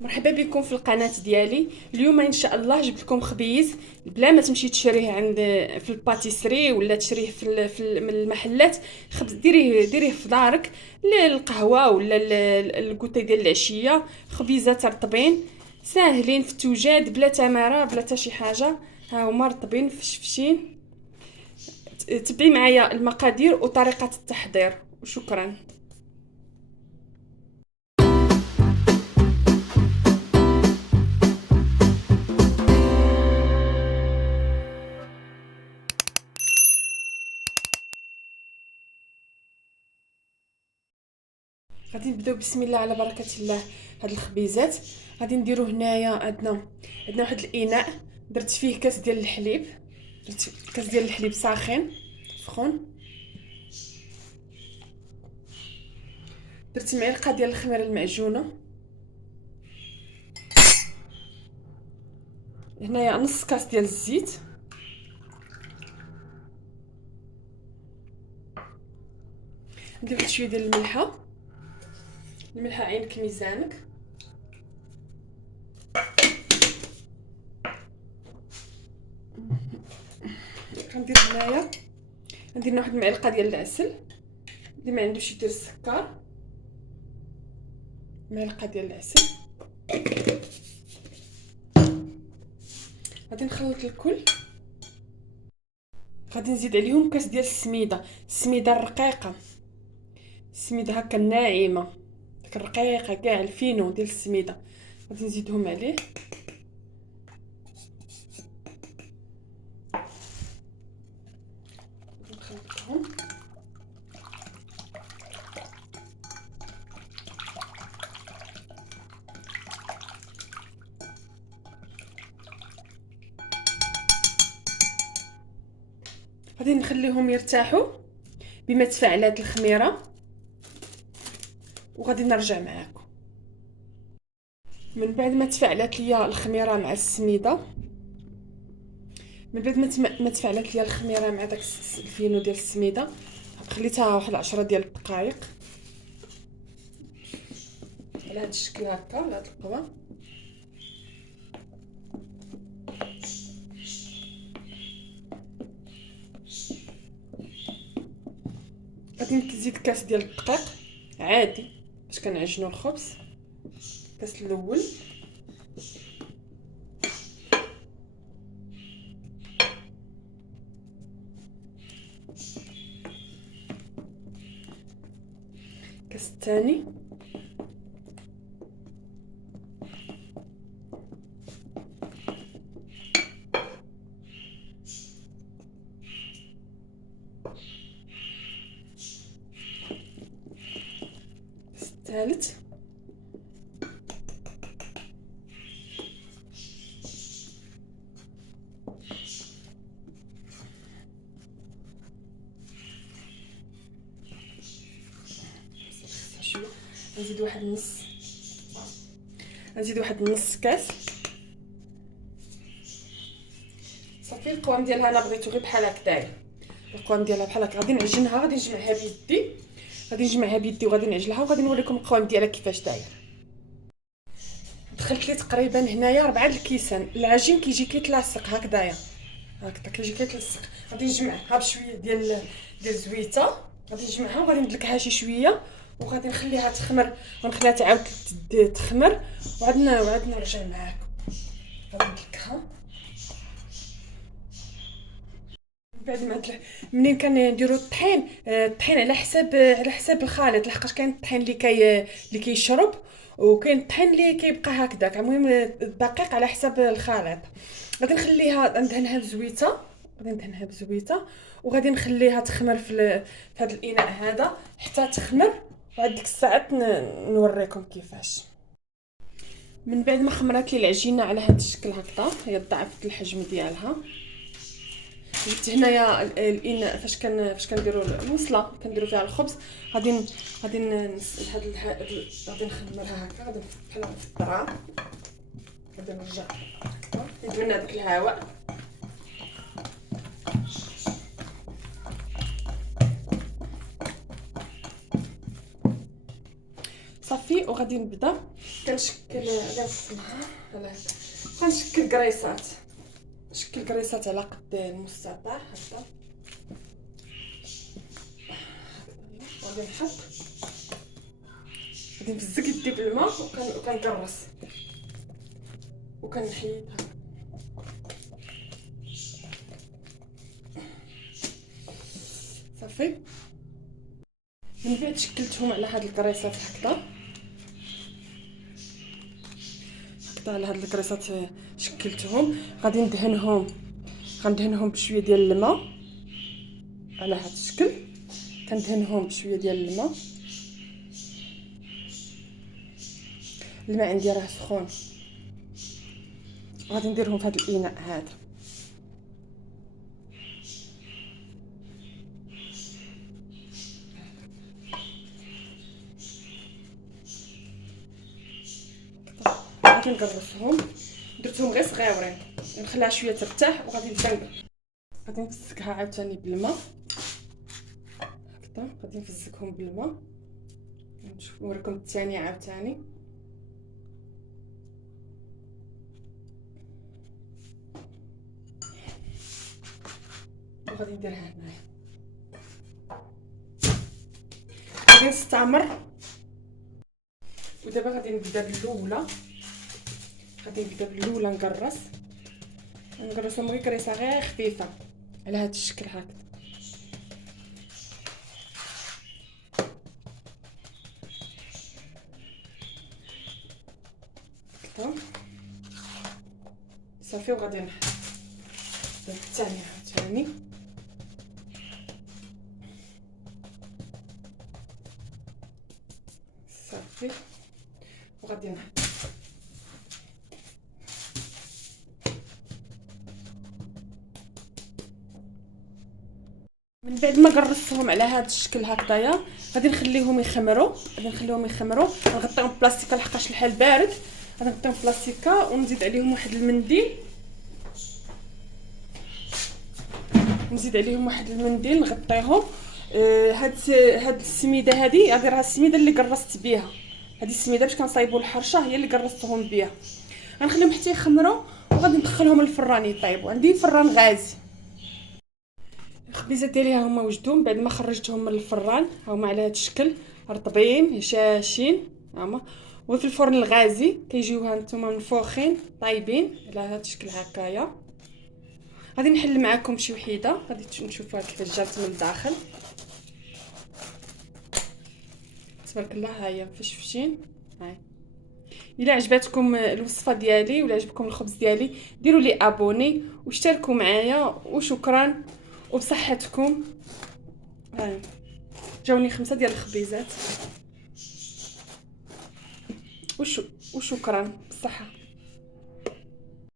مرحبا بكم في القناه ديالي. اليوم ان شاء الله جبت لكم خبيز بلا ما تمشي تشريه عند في الباتيسري ولا تشريه من المحلات. خبز ديريه في دارك للقهوه ولا الكوتي ديال العشيه. خبيزات رطبين ساهلين في التوجاد بلا تماره بلا حتى شي حاجه. ها هما رطبين فشفشين. تبعي معايا المقادير وطريقه التحضير وشكرا. غادي نبداو بسم الله على بركه الله. هاد الخبيزات غادي نديرو هنايا. عندنا واحد الاناء درت فيه كاس ديال الحليب. درت كاس ديال الحليب ساخن سخون. درت معلقه ديال الخميره المعجونه. هنايا نص كاس ديال الزيت. ندير واحد شويه ديال الملحه عينك ميزانك. غندير هنايا ندير واحد المعلقه ديال العسل. اللي ما عندوش يدير السكر. معلقه ديال العسل. غادي نخلط الكل. غادي نزيد عليهم كاس ديال السميده الرقيقه. السميده هكا الناعمه ديك الرقيقه كاع الفينو ديال السميده. غادي نزيدهم عليه. نخلطهم. غادي نخليهم يرتاحوا بما تفاعلات الخميره وغادي نرجع معاكم من بعد ما تفاعلت ليا الخميره مع السميده. من بعد ما تفاعلت ليا الخميره مع داك الفينو ديال السميده خليتها واحد 10 ديال الدقائق على هذا الشكل هكا على هذا القوام. غادي نزيد كاس ديال الدقيق عادي باش كنعجنوا الخبز. الكاس الاول. الكاس الثاني. الثالث. نزيد واحد النص كاس. صافي القوام ديالها انا بغيتو غير بحال هكذايا. القوام ديالها بحال هكا. غادي نعجنها. غادي نجمعها بيدي وغادي نعجلها وغادي نوريكم القوام ديالها كيفاش داير. دخلت لي تقريبا هنايا 4 الكيسان. العجين كيجي كيتلاصق هكذايا هكذا كيجي كيتلصق. غادي نجمعها بشويه ديال الزويته. غادي نجمعها وغادي ندلكها شي شويه وغادي نخليها تخمر ونخليها تعاود تخمر وعاد نرجع معاكم. غادي ندلكها بعد ما منين كنديروا الطحين على حساب الخليط. لحقاش كاين الطحين اللي كيشرب وكاين الطحين اللي كيبقى هكذاك. المهم الدقيق على حساب الخليط. غادي نخليها ندهنها بزويته وغادي نخليها تخمر في هذا الاناء هذا حتى تخمر. وعاد ديك الساعات نوريكم كيفاش. من بعد ما خمرات لي العجينه على هذا الشكل هكذا هي ضاعفت الحجم ديالها. جبت هنايا الاناء فاش كنديروا المصله كنديروا فيها الخبز. غادي نخمرها هكا. غادي نحطها في الدرا. غادي نرجع هكا نتمنى داك الهواء. صافي. وغادي نبدا كنشكل غادي نقسمها على هكا، كنشكل كريسات، نشكل كريسات على قد المستطاع هكا. غادي نحط، غادي نفزك يدي بالماء وكنكرس وكنحيد صافي. من بعد شكلتهم على هاد الكريسات هكذا على هاد الكريسات شكلتهم. غادي غندهنهم بشويه ديال الماء على هاد الشكل. كندهنهم بشويه ديال الماء عندي راه سخون. غادي نديرهم في هذا الاناء هذا. غادي نقرصهم، درتهم غير صغيورين نخليها شويه ترتاح. وغادي نبدا غادي نفسكها عاوتاني بالماء هكذا. غادي نفزكهم بالماء، نشوف نوريكم الثانيه عاوتاني. وغادي نديرها هنايا. غادي نستعمر. ودابا غادي نبدا بالاولى، نقرصهم غير كريسه غير خفيفه على هذا الشكل هكذا. صافي. وغادي نحط الثانيه عاوتاني صافي. وغادي نحط من بعد ما قرصتهم على هذا الشكل هكذايا. غادي نخليهم يخمروا، نغطيهم بلاستيكه لحقاش الحال بارد. غادي نغطيهم بلاستيكه ونزيد عليهم واحد المنديل، نغطيهم. هاد السميده هادي راه السميده اللي قرصت بها. هذه السميده باش كنصايبوا الحرشه هي اللي قرصتهم بها. غنخليهم حتى يخمروا وغادي ندخلهم للفران يطيبوا. عندي فران غازي. الخبيزات ديالي ها هما وجدوا من بعد ما خرجتهم من الفران. ها هما على هذا الشكل رطبين هشاشين هما. وفي الفرن الغازي كيجيو هانتوما منفوخين طايبين على هذا الشكل هكايا. غادي نحل معكم شي وحيده، غادي نشوفوها كيفاش جات من الداخل. تبارك الله. ها هي مفشفشين. هاي الا عجبتكم الوصفه ديالي ولا عجبكم الخبز ديالي ديروا لي ابوني واشتركوا معايا. وشكرا وبصحتكم. هاي جاوني 5 ديال الخبيزات وشكرا بصحه.